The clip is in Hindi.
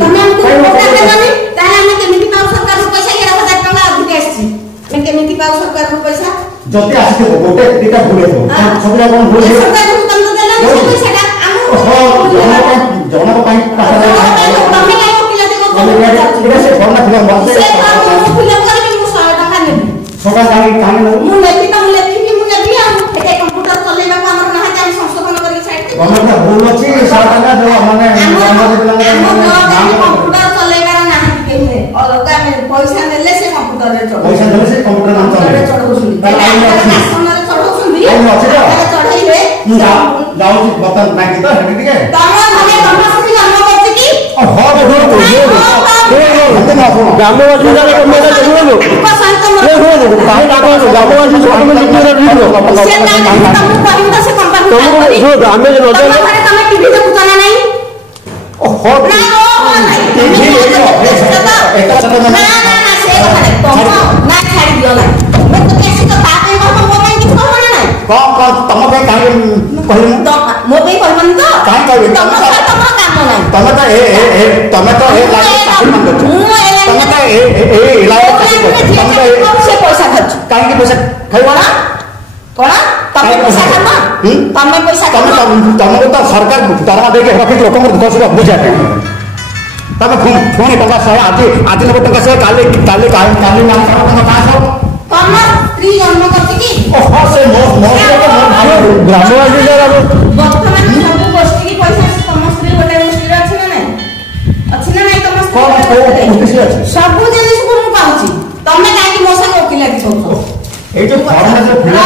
तमे हमको वोट देलानी ताले हम केमिति पाउ सरकार रो पैसा 11000 टका अधिक आछि मैं केमिति पाउ सरकार रो पैसा जति आछि गोटे दिटा भूल हेतो सबला कोन भूल हे सरकार को तम देला पैसाटा जन को पाई तमे काई वकील दे को से फॉर्म फिलअप करते से फॉर्म फिलअप करबी मु 100 टका नेबी छोटा काहे मु लेबी त मु लेखी मु नेबी आ एके कंप्यूटर चलेबा को हमर नाही जानि संशोधन करी साइड गवर्नमेंट भूल अछि 100 टका जो माने कंप्यूटर चलेबा नाही केने अलगा में पैसा नेले से कंप्यूटर रे चढ़ो पैसा देले से कंप्यूटर नाम चले चढ़ौसुनी ताले चढ़ौसुनी चढ़ाइबे जाऊ बतन नाही तो हेडी के तमा घरे ब्रह्मपुरी जन्म करछि की हो ग्रामवासी जाने को मेरा जरूर लो ग्रामवासी सब में लिख लो से ना तुम कहिन तो से कंपनी जो ग्राम में जो घरे तुम टीवी देखु ना नहीं हो ना टीवी ना से तुम ना छाड़ दियो ना मैं तो कैसे तो ताके को मोबाइल की फोन ना कौन तम पे काहे कहलु तो मोबाइल कहबन तो काहे कहबे तुम काम नहीं तमे तो तमे तो तमे तो इलाज से पैसा खर्च काहे के पैसा खाइबो ना कोना तमे पैसा खाना तमे पैसा तमे तो सरकार दरमा देके रखि लोक दस बुझा तमे फोन टका से आज लोक टका से काली नाम करा पास हो तम स्त्री जन्म करछि की ओहो से मो ग्रामवासी जरा वर्तमान सब गोष्ठी की पैसा तम स्त्री गोटे मुस्त्री अछि ना नहीं तम स्त्री सब जिनिस को मु पाउछि तमे काहे की मोसा वकील छी ए जो फॉर्म में फिल